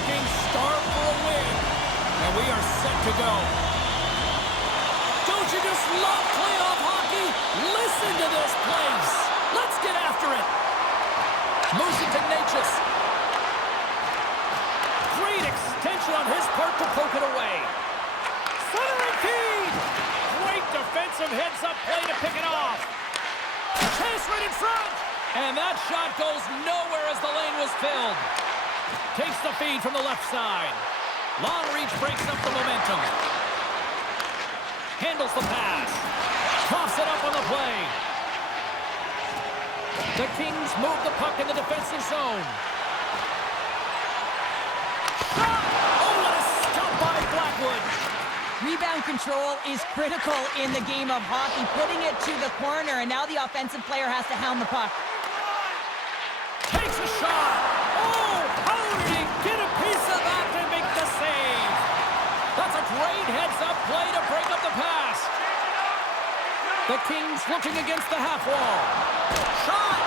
looking start for a win. And we are set to go. Don't you just love playoff hockey? Listen to this place. Let's get after it. Moves it to Natchez. Great extension on his part to poke it away. Centering feed. Great defensive heads-up play to pick it off. Chase right in front. And that shot goes nowhere as the lane was filled. Takes the feed from the left side. Long reach breaks up the momentum. Handles the pass. Toss it up on the play. The Kings move the puck in the defensive zone. Shot! Oh, what a stop by Blackwood. Rebound control is critical in the game of hockey. Putting it to the corner, and now the offensive player has to hound the puck. Takes a shot. Oh, how did he get a piece of that to make the save? That's a great heads-up play to break up the pass. The Kings looking against the half wall. Shot!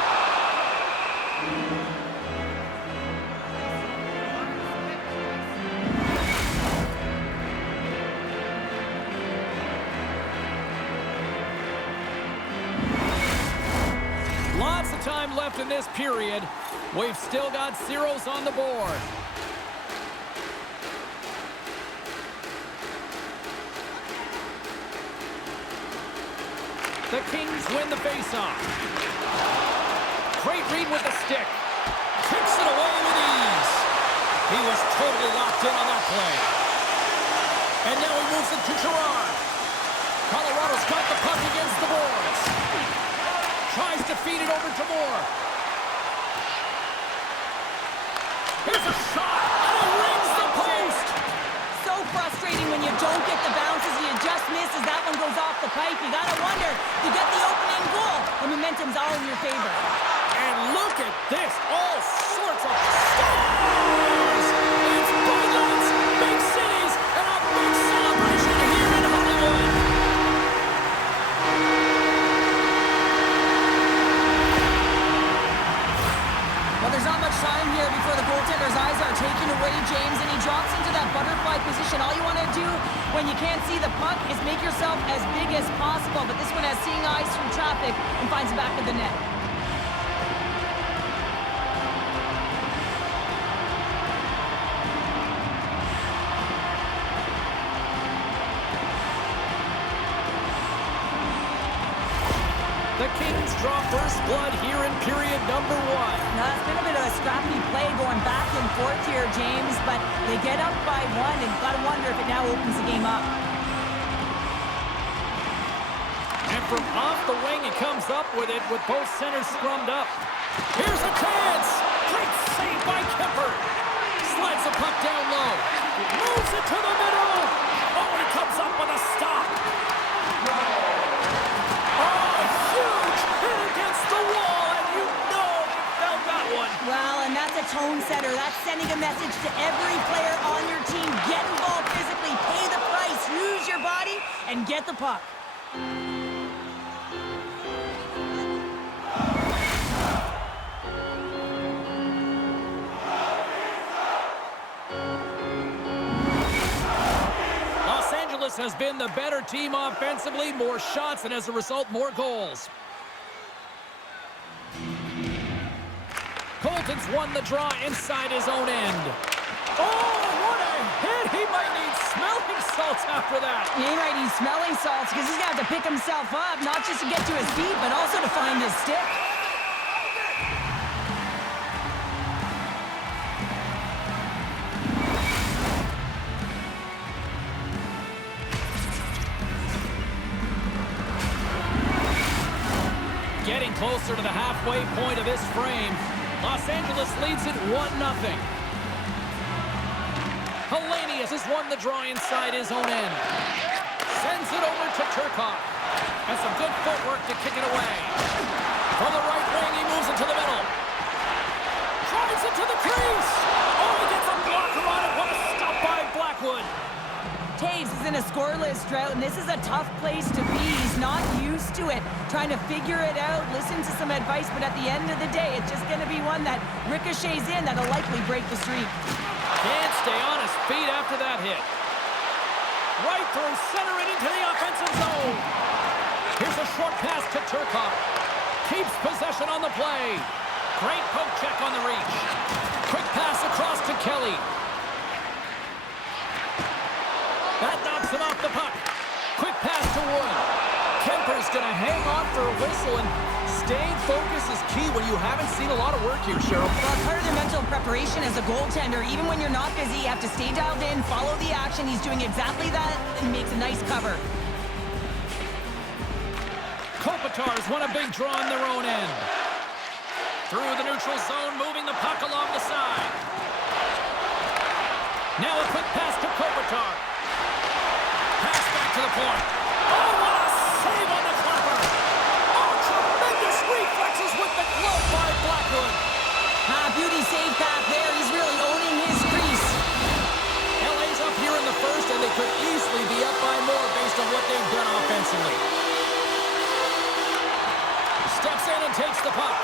Lots of time left in this period. We've still got zeros on the board. The Kings win the faceoff. Great read with the stick. Kicks it away with ease. He was totally locked in on that play. And now he moves it to Gerard. Colorado's got the puck against the boards. Tries to feed it over to Moore. Here's a shot, and it rings the post. So frustrating when you don't get the bounces. You just miss as that one goes off the pipe. You gotta wonder, you get the opening goal. The momentum's all in your favor. And look at this, all sorts of stars. It's Bud Lights, big cities, and a big celebration here in Hollywood. Well, there's not much time here before the goaltender's eyes are taken away, James, and he drops into that butterfly position. All you want to do when you can't see the puck is make yourself as big as possible, but this one has seeing eyes through traffic and finds the back of the net. The Kings draw first blood here in period number 1. Now, it's been a bit of a scrappy play going back and forth here, James, but they get up by 1 and gotta wonder if it now opens the game up. And from off the wing, he comes up with it with both centers scrummed up. Here's a chance! Great save by Kemper! Slides the puck down low. Moves it to the middle! Oh, and he comes up with a stop! Well, and that's a tone setter. That's sending a message to every player on your team. Get involved physically, pay the price, use your body, and get the puck. Los Angeles has been the better team offensively, more shots, and as a result, more goals. Colton's won the draw inside his own end. Oh, what a hit! He might need smelling salts after that. He might need smelling salts because he's going to have to pick himself up, not just to get to his feet, but also to find his stick. Getting closer to the halfway point of this frame. Los Angeles leads it 1-0. Hellenius has won the draw inside his own end. Sends it over to Turcotte. And some good footwork to kick it away. From the right wing, he moves it to the middle. Drives it to the crease. Oh, he gets a blocker on it. What a stop by Blackwood. Taves is in a scoreless drought, and this is a tough place to be. He's not used to it. Trying to figure it out, listen to some advice, but at the end of the day, it's just going to be one that ricochets in that'll likely break the streak. Can't stay on his feet after that hit. Right through center and into the offensive zone. Here's a short pass to Turcotte. Keeps possession on the play. Great poke check on the reach. Quick pass across to Kelly. That knocks him off the puck. Quick pass to Wood. Kemper's going to hang on for a whistle, and staying focused is key when you haven't seen a lot of work here, Cheryl. Well, it's part of the mental preparation as a goaltender. Even when you're not busy, you have to stay dialed in, follow the action. He's doing exactly that and makes a nice cover. Kopitar's won a big draw on their own end. Through the neutral zone, moving the puck along the side. Now a quick pass to Kopitar. Pass back to the point. Oh, what a save on the clapper! Oh, tremendous reflexes with the glove by Blackwood. Beauty save path there. He's really owning his crease. LA's up here in the first, and they could easily be up by more based on what they've done offensively. Steps in and takes the puck.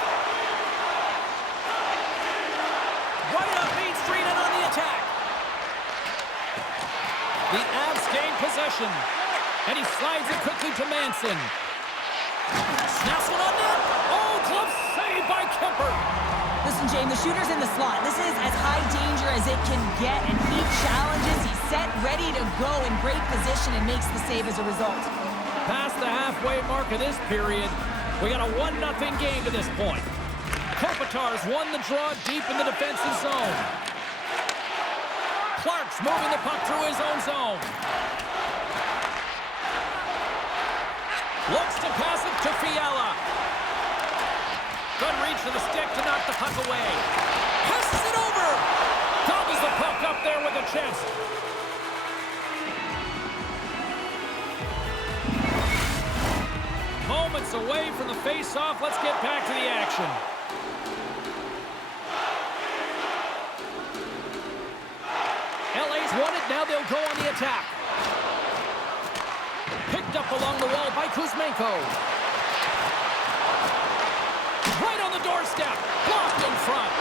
Right up Main Street and on the attack. The Avs gain possession. And he slides it quickly to Manson. Snaps one on net. Oh, glove save by Kemper. Listen, James, the shooter's in the slot. This is as high danger as it can get, and he challenges. He's set, ready to go in great position, and makes the save as a result. Past the halfway mark of this period, we got a 1-0 game to this point. Kopitar's won the draw deep in the defensive zone. Clark's moving the puck through his own zone. Looks to pass it to Fiala. Good reach to the stick to knock the puck away. Passes it over. Doubles the puck up there with the chest. Moments away from the face-off. Let's get back to the action. LA's won it. Now they'll go on the attack. Picked up along the wall by Kuzmenko. Right on the doorstep. Blocked in front.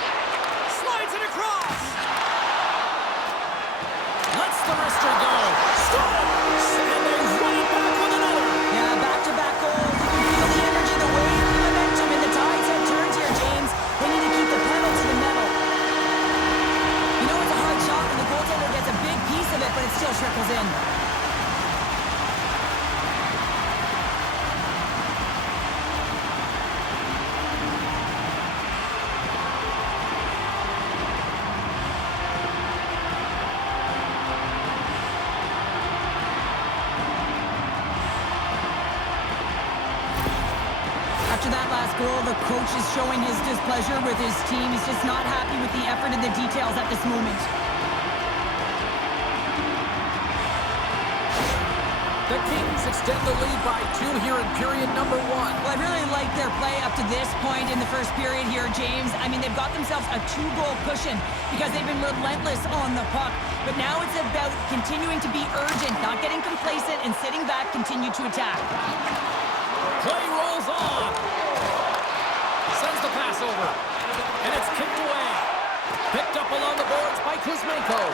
Slides it across. Lets the wrister go. Scores! And they run it back with another. Yeah, back-to-back goals. You can feel the energy, the wave, the momentum, and the tides have turned here, James. They need to keep the pedal to the metal. You know it's a hard shot when the goaltender gets a big piece of it, but it still trickles in. After that last goal, the coach is showing his displeasure with his team. He's just not happy with the effort and the details at this moment. The Kings extend the lead by 2 here in period number 1. Well, I really like their play up to this point in the first period here, James. I mean, they've got themselves a 2-goal cushion because they've been relentless on the puck. But now it's about continuing to be urgent, not getting complacent, and sitting back, continue to attack. Play rolls on. Sends the pass over. And it's kicked away. Picked up along the boards by Kuzmenko.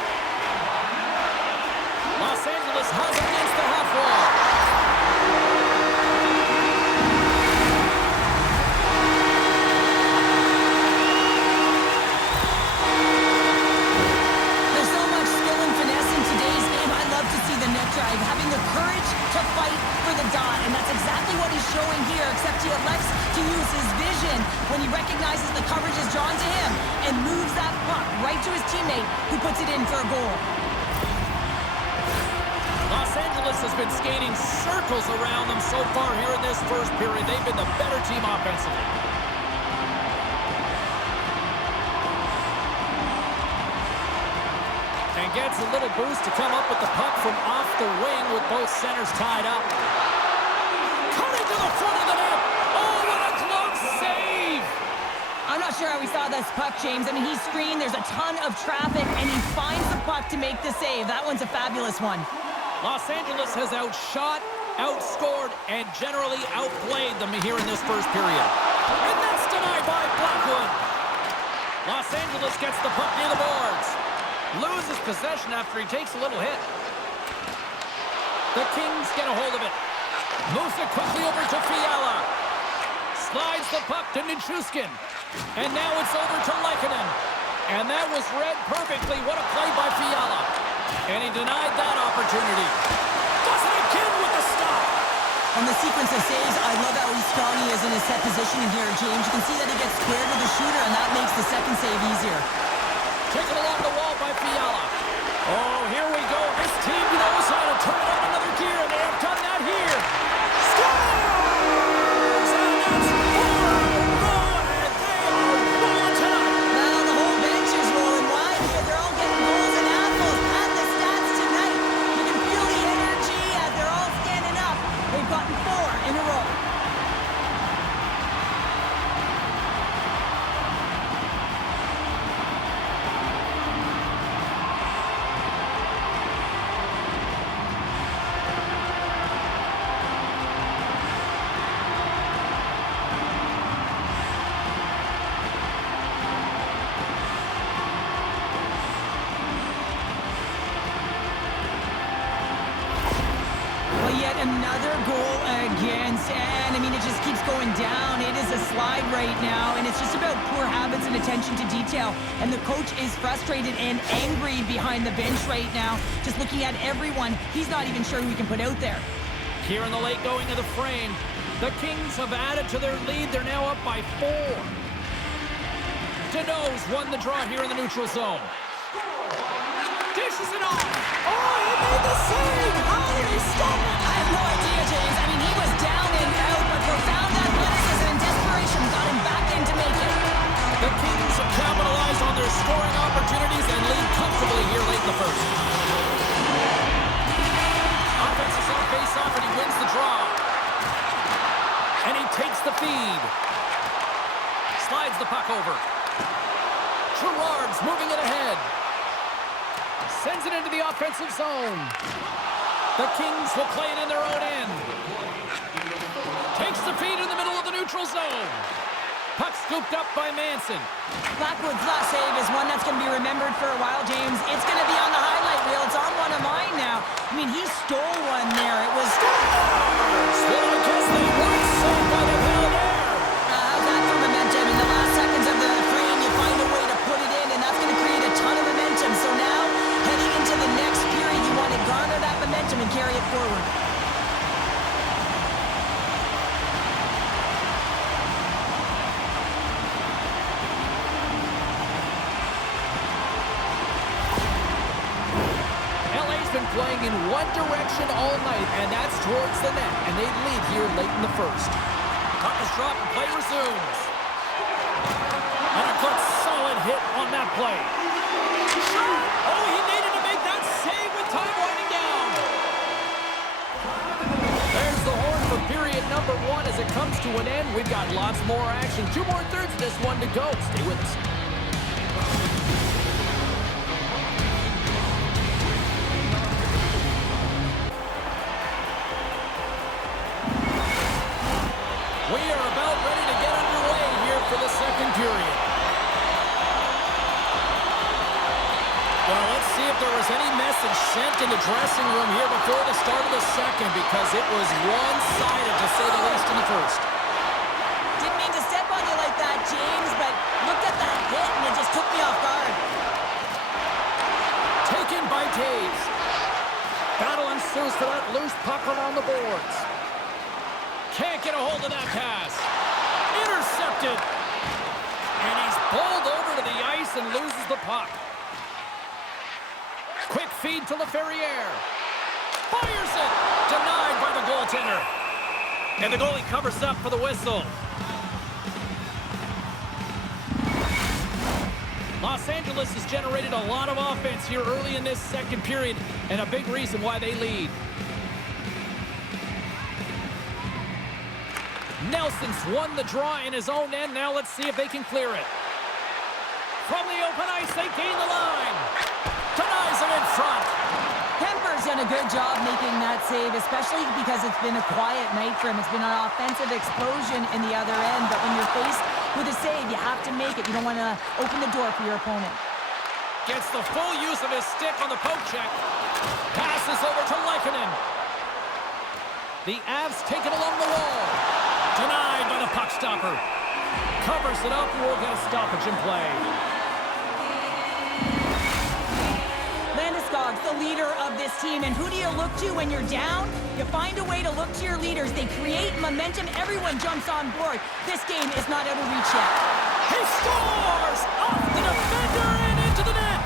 Los Angeles has it against the half wall. There's so much skill and finesse in today's game. I love to see the net drive, having the courage to fight for the dot, and that's exactly what he's showing here, except he elects to use his vision when he recognizes the coverage is drawn to him and moves that puck right to his teammate, who puts it in for a goal. Los Angeles has been skating circles around them so far here in this first period. They've been the better team offensively. And gets a little boost to come up with the puck from off the wing with both centers tied up. Cutting to the front of the net. Oh, what a glove save! I'm not sure how he saw this puck, James. I mean, he's screened, there's a ton of traffic, and he finds the puck to make the save. That one's a fabulous one. Los Angeles has outshot, outscored, and generally outplayed them here in this first period. And that's denied by Blackwood. Los Angeles gets the puck near the boards. Loses possession after he takes a little hit. The Kings get a hold of it. Moves it quickly over to Fiala. Slides the puck to Nichushkin. And now it's over to Lehkonen. And that was read perfectly. What a play by Fiala. And he denied that opportunity. Does it again with the stop. On the sequence of saves, I love how strong he is in his set positioning here, James. You can see that he gets squared with the shooter, and that makes the second save easier. Taken along the wall by Fiala. Oh, here we go. This team knows how to turn it up another gear, and they have done that here. Scores! And it's 4-1, and they are rolling tonight. Well, the whole bench is rolling. Why? Because they're all getting goals and apples. And the stats tonight, you can feel the energy as they're all standing up. They've gotten 4 in a row. Yet another goal against, and I mean, it just keeps going down. It is a slide right now, and it's just about poor habits and attention to detail. And the coach is frustrated and angry behind the bench right now, just looking at everyone. He's not even sure who he can put out there. Here in the late going of the frame, the Kings have added to their lead. They're now up by 4. Deneau's won the draw here in the neutral zone. Dishes it off. Oh, he made the save. How did he stop it? I have no idea, James. I mean, he was down and out, but profound athleticism and desperation got him back in to make it. The Kings have capitalized on their scoring opportunities and lead comfortably here late in the first. Offensive zone face-off, and he wins the draw. And he takes the feed. Slides the puck over. Gerard's moving it ahead. Sends it into the offensive zone. The Kings will play it in their own end. Takes the feed in the middle of the neutral zone. Puck scooped up by Manson. Blackwood's last save is one that's going to be remembered for a while, James. It's going to be on the highlight reel. It's on one of mine now. I mean, he stole one there. It was... Still a kiss. They weren't saved by the Avalanche. How's that for momentum? In the last seconds of the frame, you find a way to put it in, and that's going to create a ton of momentum. So now, heading into the next period, you want to garner that momentum and carry it forward. LA's been playing in one direction all night, and that's towards the net, and they lead here late in the first. Puck is dropped and play resumes. And a good solid hit on that play. Oh, he needed to make that save with time winding down. There's the horn for period number 1 as it comes to an end. We've got lots more action. 2 more thirds of this one to go. Stay with us. We are about ready to get underway here for the second period. Well, let's see if there was any message sent in the dressing room here before the start of the second, because it was one-sided, to say the least, in the first. Didn't mean to step on you like that, James, but look at that hit, and it just took me off guard. Taken by Taves. Battle ensues for that loose puck around the boards. Can't get a hold of that pass. Intercepted. And he's bowled over to the ice and loses the puck. Quick feed to LaFerriere. Fires it. Denied by the goaltender. And the goalie covers up for the whistle. Los Angeles has generated a lot of offense here early in this second period, and a big reason why they lead. Nelson's won the draw in his own end. Now let's see if they can clear it. From the open ice, they gain the line. Denies it in front. Kemper's done a good job making that save, especially because it's been a quiet night for him. It's been an offensive explosion in the other end, but when you're faced with a save, you have to make it. You don't want to open the door for your opponent. Gets the full use of his stick on the poke check. Passes over to Lehkonen. The Avs take it along the wall. Denied by the puck stopper. Covers it up. We'll get a stoppage in play. Landeskog's the leader of this team, and who do you look to when you're down? You find a way to look to your leaders. They create momentum. Everyone jumps on board. This game is not out of reach yet. He scores! Off the defender and into the net!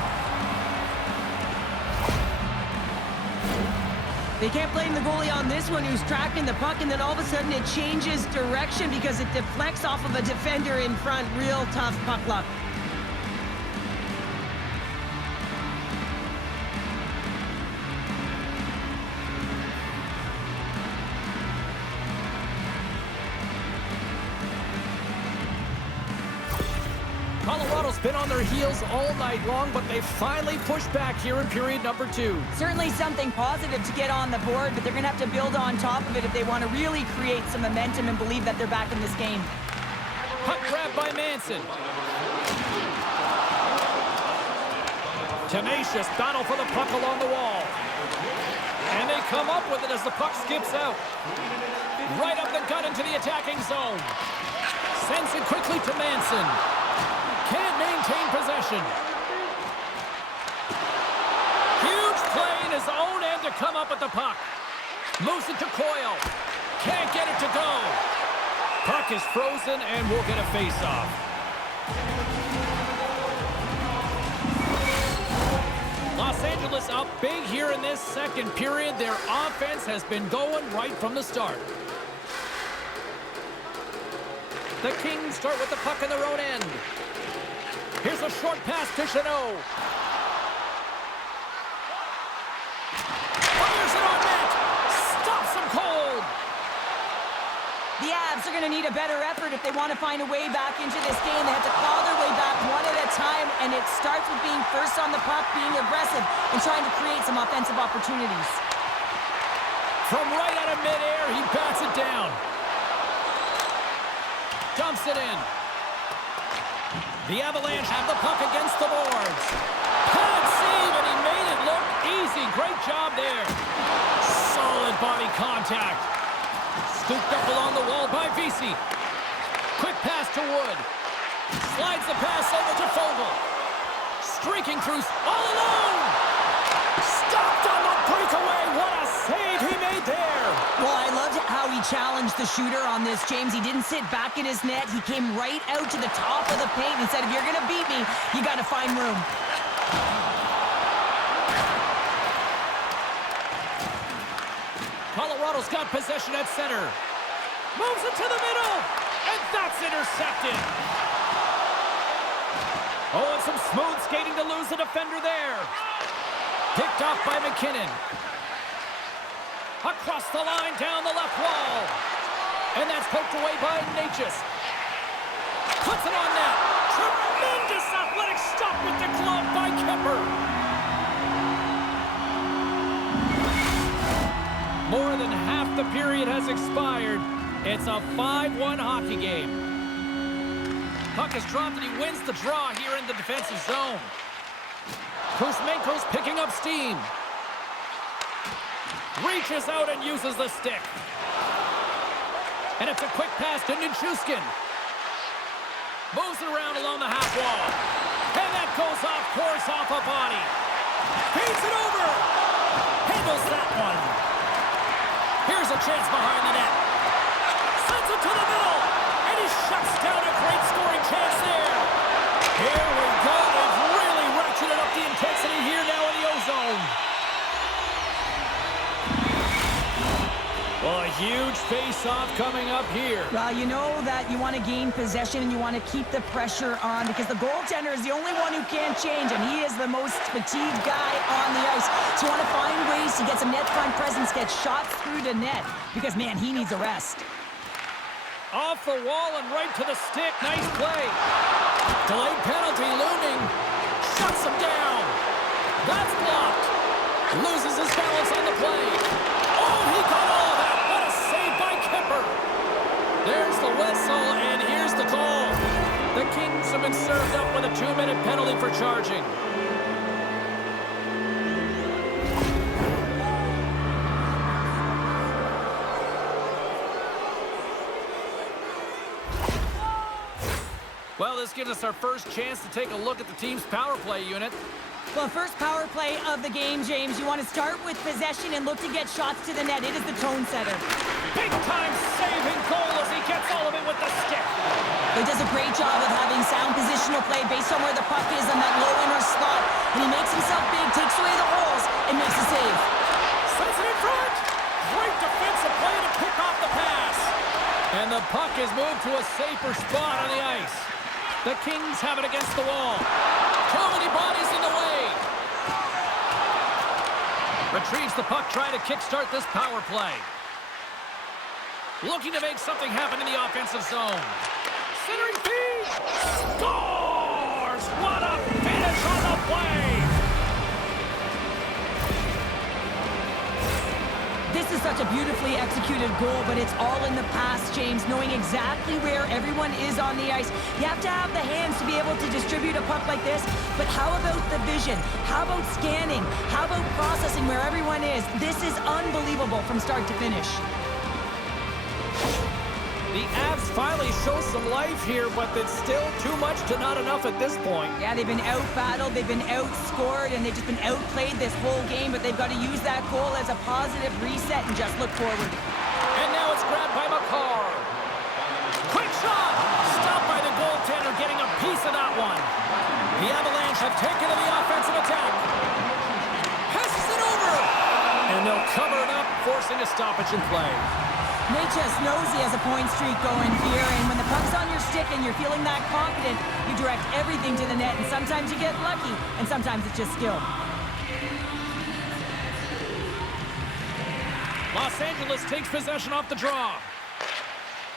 They can't blame the goalie on this one who's tracking the puck, and then all of a sudden it changes direction because it deflects off of a defender in front. Real tough puck luck. Colorado's been on their heels all night long, but they finally pushed back here in period number 2. Certainly something positive to get on the board, but they're going to have to build on top of it if they want to really create some momentum and believe that they're back in this game. Puck grab by Manson. Tenacious battle for the puck along the wall. And they come up with it as the puck skips out. Right up the gut into the attacking zone. Sends it quickly to Manson. Can't maintain possession. Huge play in his own end to come up with the puck. Moves it to Coyle. Can't get it to go. Puck is frozen and we'll get a face-off. Los Angeles up big here in this second period. Their offense has been going right from the start. The Kings start with the puck in their own end. Here's a short pass to Chanot. Fires it on net. Stops him cold. The Avs are going to need a better effort if they want to find a way back into this game. They have to claw their way back one at a time, and it starts with being first on the puck, being aggressive, and trying to create some offensive opportunities. From right out of midair, he bats it down. Dumps it in. The Avalanche have the puck against the boards. Pad save, and he made it look easy. Great job there. Solid body contact. Scooped up along the wall by Vesey. Quick pass to Wood. Slides the pass over to Fogle. Streaking through all alone. Stopped on the breakaway. What a save he made there. Well, I loved how he challenged the shooter on this, James. He didn't sit back in his net. He came right out to the top of the paint and said, if you're going to beat me, you got to find room. Colorado's got possession at center. Moves it to the middle. And that's intercepted. Oh, and some smooth skating to lose the defender there. Picked off by McKinnon. Across the line, down the left wall. And that's poked away by Natchez. Puts it on net. Tremendous athletic stop with the glove by Kemper. More than half the period has expired. It's a 5-1 hockey game. Puck is dropped and he wins the draw here in the defensive zone. Kuzmenko's picking up steam. Reaches out and uses the stick. And it's a quick pass to Nichushkin. Moves it around along the half wall. And that goes off course off a body. Feeds it over. Handles that one. Here's a chance behind the net. Sends it to the middle. And he shuts down a great scoring chance there. Here we go. They've really ratcheted up the intensity here now in the O-zone. Well, a huge face-off coming up here. Well, you know that you want to gain possession and you want to keep the pressure on because the goaltender is the only one who can't change, and he is the most fatigued guy on the ice. So you want to find ways to get some net front presence, get shots through the net because, man, he needs a rest. Off the wall and right to the stick. Nice play. Delayed penalty looming. Shuts him down. That's blocked. Loses his balance on the play. Oh, he got all of that. What a save by Kemper. There's the whistle, and here's the call. The Kings have been served up with a 2-minute penalty for charging. this gives us our first chance to take a look at the team's power play unit. Well, first power play of the game, James. You want to start with possession and look to get shots to the net. It is the tone setter. Big-time saving goal as he gets all of it with the stick. He does a great job of having sound positional play based on where the puck is on that low inner slot. And he makes himself big, takes away the holes, and makes a save. Sends it in front. Great defensive play to pick off the pass. And the puck is moved to a safer spot on the ice. The Kings have it against the wall. Too many bodies in the way. Retrieves the puck, trying to kickstart this power play. Looking to make something happen in the offensive zone. Centering feed. Scores! What a finish on the play! This is such a beautifully executed goal, but it's all in the pass, James, knowing exactly where everyone is on the ice. You have to have the hands to be able to distribute a puck like this, but how about the vision? How about scanning? How about processing where everyone is? This is unbelievable from start to finish. The Avs finally show some life here, but it's still too much to not enough at this point. Yeah, they've been out-battled, they've been outscored, and they've just been outplayed this whole game, but they've got to use that goal as a positive reset and just look forward. And now it's grabbed by McCarr. Quick shot! Stopped by the goaltender, getting a piece of that one. The Avalanche have taken to the offensive attack. Passes it over! And they'll cover it up, forcing a stoppage in play. Nate just knows he has a point streak going here, and when the puck's on your stick and you're feeling that confident, you direct everything to the net, and sometimes you get lucky, and sometimes it's just skill. Los Angeles takes possession off the draw.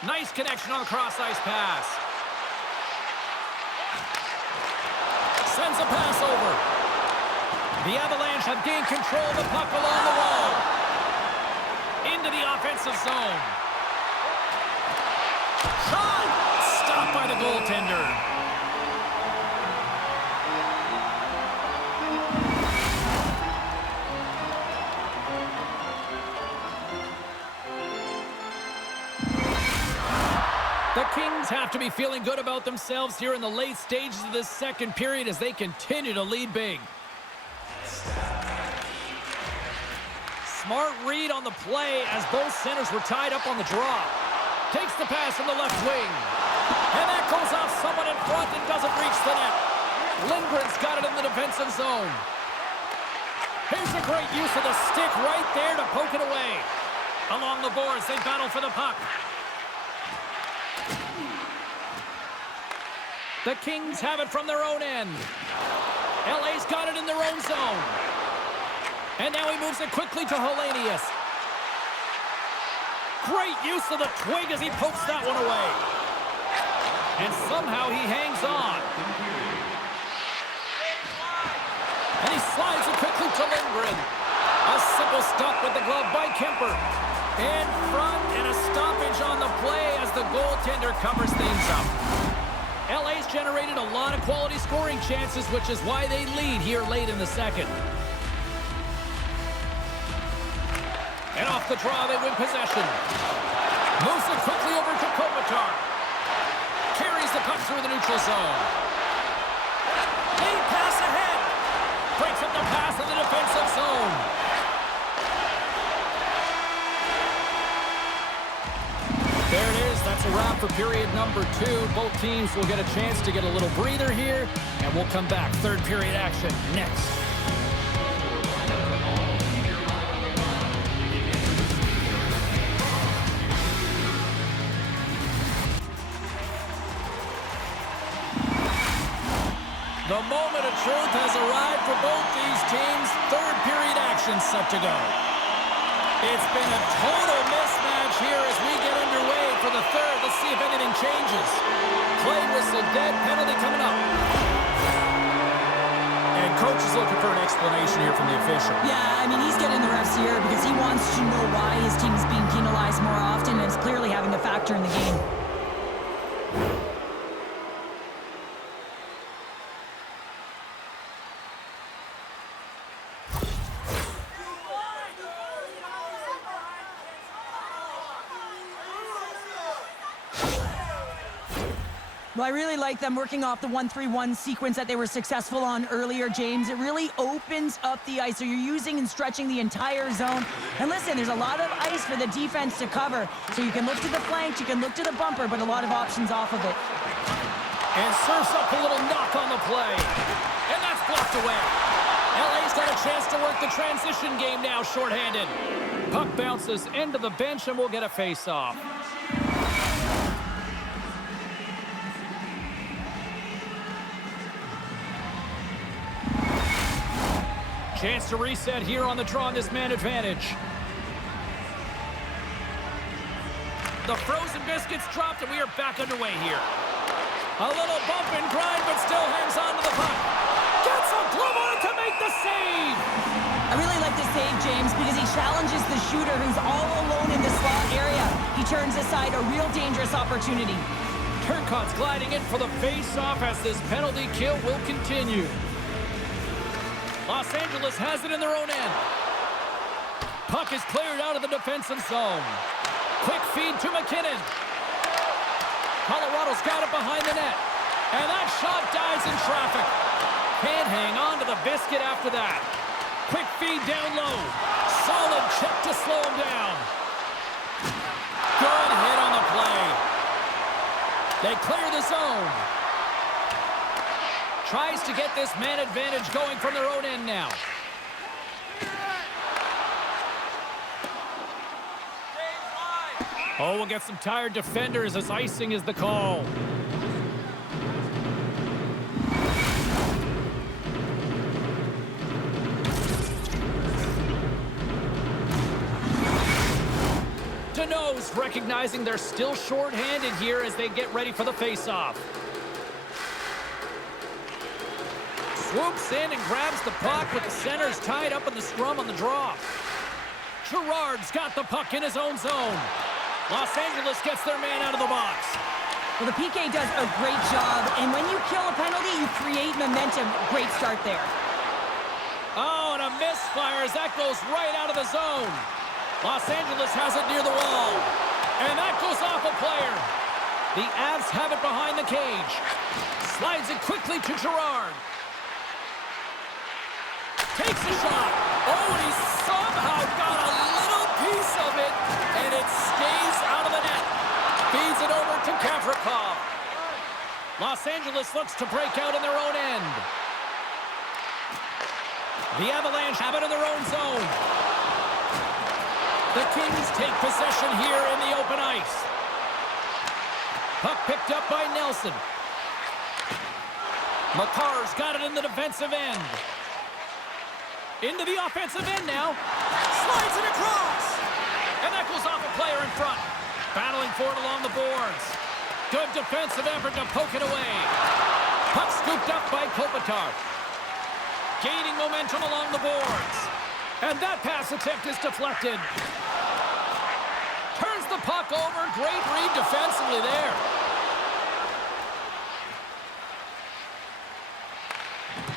Nice connection on the cross-ice pass. Sends a pass over. The Avalanche have gained control of the puck along the wall. Into the offensive zone. Shot! Stopped by the goaltender. The Kings have to be feeling good about themselves here in the late stages of this second period as they continue to lead big. Smart read on the play as both centers were tied up on the draw. Takes the pass from the left wing. And that goes off someone in front and doesn't reach the net. Lindgren's got it in the defensive zone. Here's a great use of the stick right there to poke it away. Along the boards, they battle for the puck. The Kings have it from their own end. LA's got it in their own zone. And now he moves it quickly to Hellenius. Great use of the twig as he pokes that one away. And somehow he hangs on. And he slides it quickly to Lindgren. A simple stop with the glove by Kemper. In front and a stoppage on the play as the goaltender covers things up. LA's generated a lot of quality scoring chances, which is why they lead here late in the second. And off the draw, they win possession. Moves it quickly over to Kopitar. Carries the puck through the neutral zone. Lead pass ahead. Breaks up the pass in the defensive zone. There it is. That's a wrap for period number 2. Both teams will get a chance to get a little breather here, and we'll come back. Third period action next. The moment of truth has arrived for both these teams. Third period action set to go. It's been a total mismatch here as we get underway for the third. Let's see if anything changes. Play whistle dead, penalty coming up. And coach is looking for an explanation here from the official. Yeah, I mean, he's getting the refs here because he wants to know why his team is being penalized more often, and it's clearly having a factor in the game. Well, I really like them working off the 1-3-1 sequence that they were successful on earlier, James. It really opens up the ice, so you're using and stretching the entire zone. And listen, there's a lot of ice for the defense to cover, so you can look to the flanks, you can look to the bumper, but a lot of options off of it. And serves up a little knock on the play. And that's blocked away. LA's got a chance to work the transition game now, shorthanded. Puck bounces into the bench, and we'll get a face-off. Chance to reset here on the draw on this man advantage. The frozen biscuits dropped, and we are back underway here. A little bump and grind, but still hangs on to the puck. Gets a glove on it to make the save. I really like this save, James, because he challenges the shooter who's all alone in the slot area. He turns aside a real dangerous opportunity. Turcotte's gliding in for the face-off as this penalty kill will continue. Los Angeles has it in their own end. Puck is cleared out of the defensive zone. Quick feed to McKinnon. Colorado's got it behind the net. And that shot dies in traffic. Can't hang on to the biscuit after that. Quick feed down low. Solid check to slow him down. Good hit on the play. They clear the zone. Tries to get this man advantage going from their own end now. Oh, we'll get some tired defenders as icing is the call. Deneau's recognizing they're still short-handed here as they get ready for the face-off. Swoops in and grabs the puck with the centers tied up in the scrum on the draw. Girard's got the puck in his own zone. Los Angeles gets their man out of the box. Well, the PK does a great job, and when you kill a penalty, you create momentum. Great start there. Oh, and a misfire as that goes right out of the zone. Los Angeles has it near the wall. And that goes off a player. The Avs have it behind the cage. Slides it quickly to Girard. Takes a shot. Oh, and he somehow got a little piece of it, and it stays out of the net. Feeds it over to Gavrikov. Los Angeles looks to break out in their own end. The Avalanche have it in their own zone. The Kings take possession here in the open ice. Puck picked up by Nelson. Makar's got it in the defensive end. Into the offensive end now. Slides it across. And that goes off a player in front. Battling for it along the boards. Good defensive effort to poke it away. Puck scooped up by Kopitar. Gaining momentum along the boards. And that pass attempt is deflected. Turns the puck over. Great read defensively there.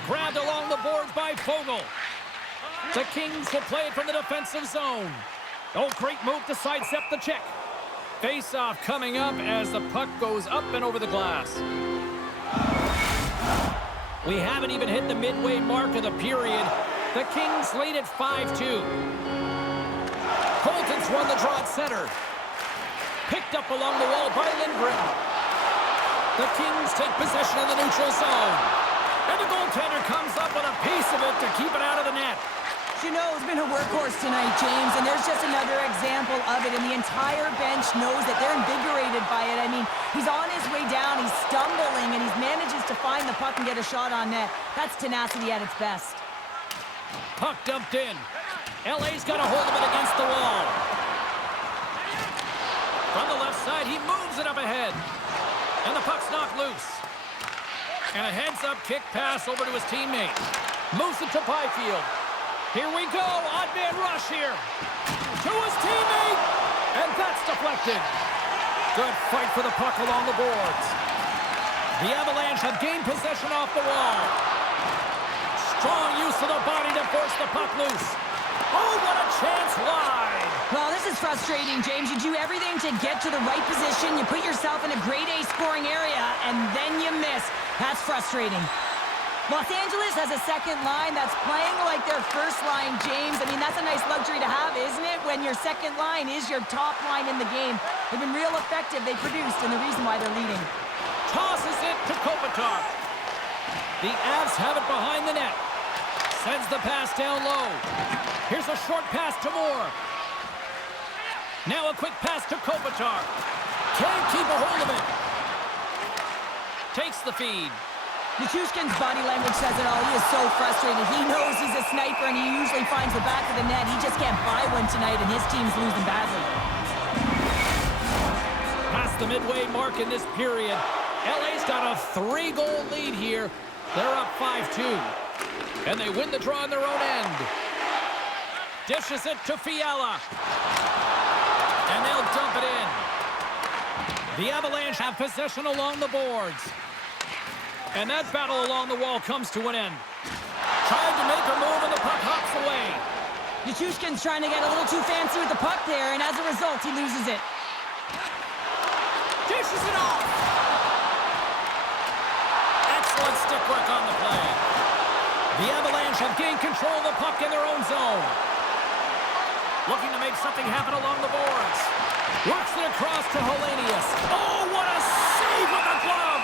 Grabbed along the boards by Fogle. The Kings will play it from the defensive zone. Oh, great move to sidestep the check. Face-off coming up as the puck goes up and over the glass. We haven't even hit the midway mark of the period. The Kings lead at 5-2. Colton's won the draw at center. Picked up along the wall by Lindgren. The Kings take possession of the neutral zone. And the goaltender comes up with a piece of it to keep it out of the net. Jeannot's been a workhorse tonight, James, and there's just another example of it, and the entire bench knows that they're invigorated by it. I mean, he's on his way down, he's stumbling, and he manages to find the puck and get a shot on net. That's tenacity at its best. Puck dumped in. LA's got a hold of it against the wall. From the left side, he moves it up ahead. And the puck's knocked loose. And a heads-up kick pass over to his teammate. Moves it to Byfield. Here we go, odd man rush here. To his teammate, and that's deflected. Good fight for the puck along the boards. The Avalanche have gained possession off the wall. Strong use of the body to force the puck loose. Oh, what a chance wide. Well, this is is frustrating, James. You do everything to get to the right position. You put yourself in a grade A scoring area, and then you miss. That's frustrating. Los Angeles has a second line that's playing like their first line, James. I mean, that's a nice luxury to have, isn't it? When your second line is your top line in the game. They've been real effective. They produced, and the reason why they're leading. Tosses it to Kopitar. The Avs have it behind the net. Sends the pass down low. Here's a short pass to Moore. Now a quick pass to Kopitar. Can't keep a hold of it. Takes the feed. Nichushkin's body language says it all. He is so frustrated. He knows he's a sniper, and he usually finds the back of the net. He just can't buy one tonight, and his team's losing badly. Past the midway mark in this period. LA's got a 3-goal lead here. They're up 5-2. And they win the draw on their own end. Dishes it to Fiala. And they'll dump it in. The Avalanche have possession along the boards. And that battle along the wall comes to an end. Trying to make a move, and the puck hops away. Nichushkin's trying to get a little too fancy with the puck there, and as a result, he loses it. Dishes it off. Excellent stick work on the play. The Avalanche have gained control of the puck in their own zone. Looking to make something happen along the boards. Works it across to Hellenius. Oh, what a save with the glove!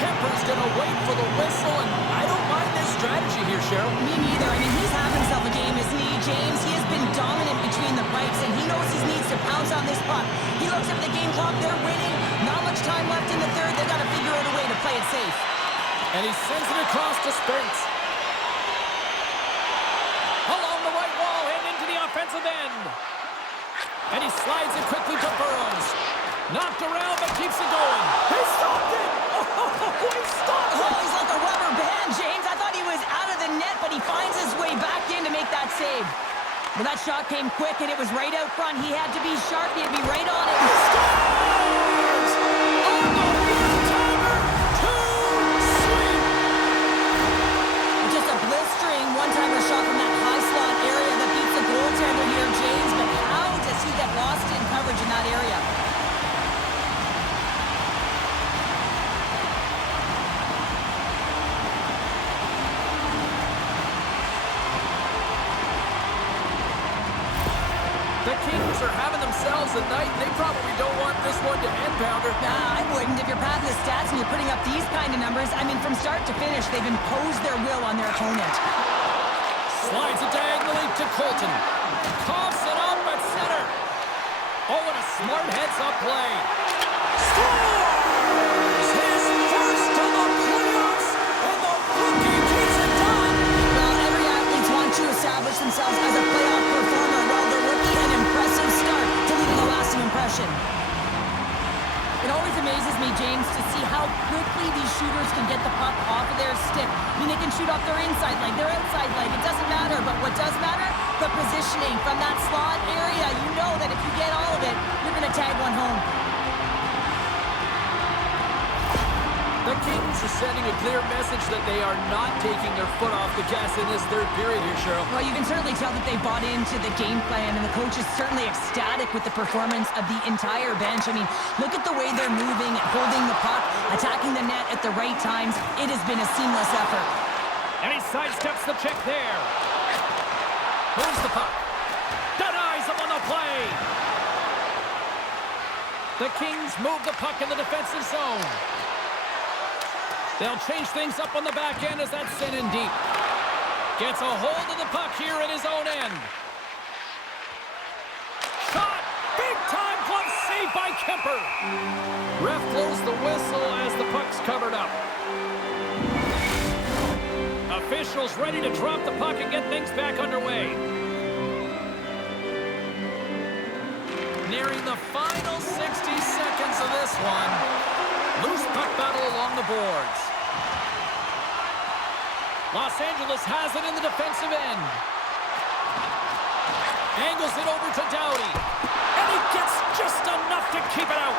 Kemper's going to wait for the whistle, and I don't mind this strategy here, Cheryl. Me neither. I mean, he's having himself a game, isn't he, James? He has been dominant between the pipes, and he knows he needs to pounce on this puck. He looks at the game clock. They're winning. Not much time left in the third. They got to figure out a way to play it safe. And he sends it across to Spence. Along the right wall and into the offensive end. And he slides it quickly to Burrows. Knocked around, but keeps it going. He stopped it! Oh, he stopped it! Oh, he's like a rubber band, James. I thought he was out of the net, but he finds his way back in to make that save. Well, that shot came quick, and it was right out front. He had to be sharp. He had to be right on it. He scores! On the one-timer! Too sweet! Just a blistering one-timer shot from that high slot area that beats the goaltender here, James. But how does he get lost in coverage in that area? The Kings are having themselves a night. They probably don't want this one to end, Pounder. Nah, I wouldn't. If you're padding the stats and you're putting up these kind of numbers, I mean, from start to finish, they've imposed their will on their opponent. Slides it diagonally to Colton. Coughs it up at center. Oh, and a smart heads-up play. Scores! His first to the playoffs, and the rookie gets it done. Well, every athlete wants to establish themselves as a playoff performer. Well, the rookie, an impressive start to leaving a lasting impression. It always amazes me, James, to see how quickly these shooters can get the puck off of their stick. I mean, they can shoot off their inside leg, their outside leg. It doesn't matter, but what does matter? The positioning from that slot area. You know that if you get all of it, you're going to tag one home. The Kings are sending a clear message that they are not taking their foot off the gas in this third period here, Cheryl. Well, you can certainly tell that they bought into the game plan, and the coach is certainly ecstatic with the performance of the entire bench. I mean, look at the way they're moving, holding the puck, attacking the net at the right times. It has been a seamless effort. And he sidesteps the check there. Moves the puck. Denies him on the play. The Kings move the puck in the defensive zone. They'll change things up on the back end as that's sent in deep. Gets a hold of the puck here in his own end. Shot! Big time glove save by Kemper. Ref blows the whistle as the puck's covered up. Officials ready to drop the puck and get things back underway. Nearing the final 60 seconds of this one. Loose puck battle along the boards. Los Angeles has it in the defensive end. Angles it over to Doughty. And he gets just enough to keep it out.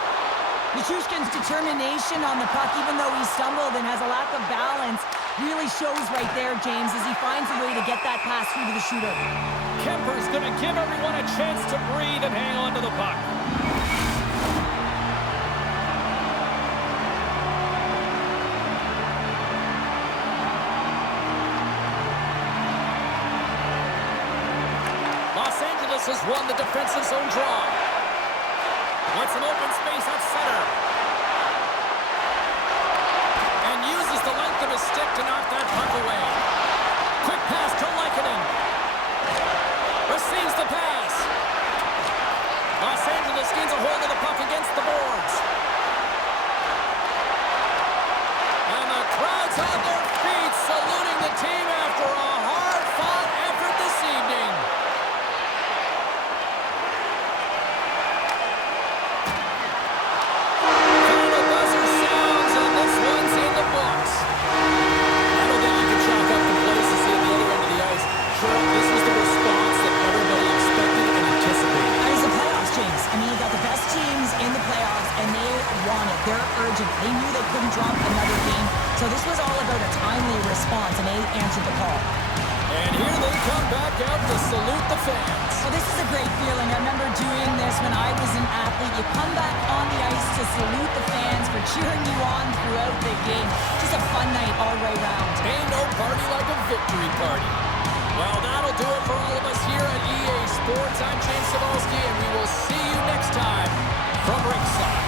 Nichushkin's determination on the puck, even though he stumbled and has a lack of balance, really shows right there, James, as he finds a way to get that pass through to the shooter. Kemper's going to give everyone a chance to breathe and hang on to the puck. Los Angeles has won the defensive zone draw. Wants an open space at center. And uses the length of his stick to knock that puck away. Quick pass to Lehkonen. Receives the pass. Los Angeles gains a hold of the puck against the boards. And the crowd's on their feet, saluting the team after a hard-fought effort this evening. Final buzzer sounds, and this one's in the books. I don't think you can chalk up the place to see at the other end of the ice. Sure, this was the response that everybody expected and anticipated. And it's the playoffs, James. I mean, you got the best teams in the playoffs, and they want it. They're urgent. They knew they couldn't drop another game. So this was all about a timely response, and they answered the call. And here they come back out to salute the fans. Well, this is a great feeling. I remember doing this when I was an athlete. You come back on the ice to salute the fans for cheering you on throughout the game. Just a fun night all the way around. Ain't no party like a victory party. Well, that'll do it for all of us here at EA Sports. I'm James Cybulski, and we will see you next time from ringside.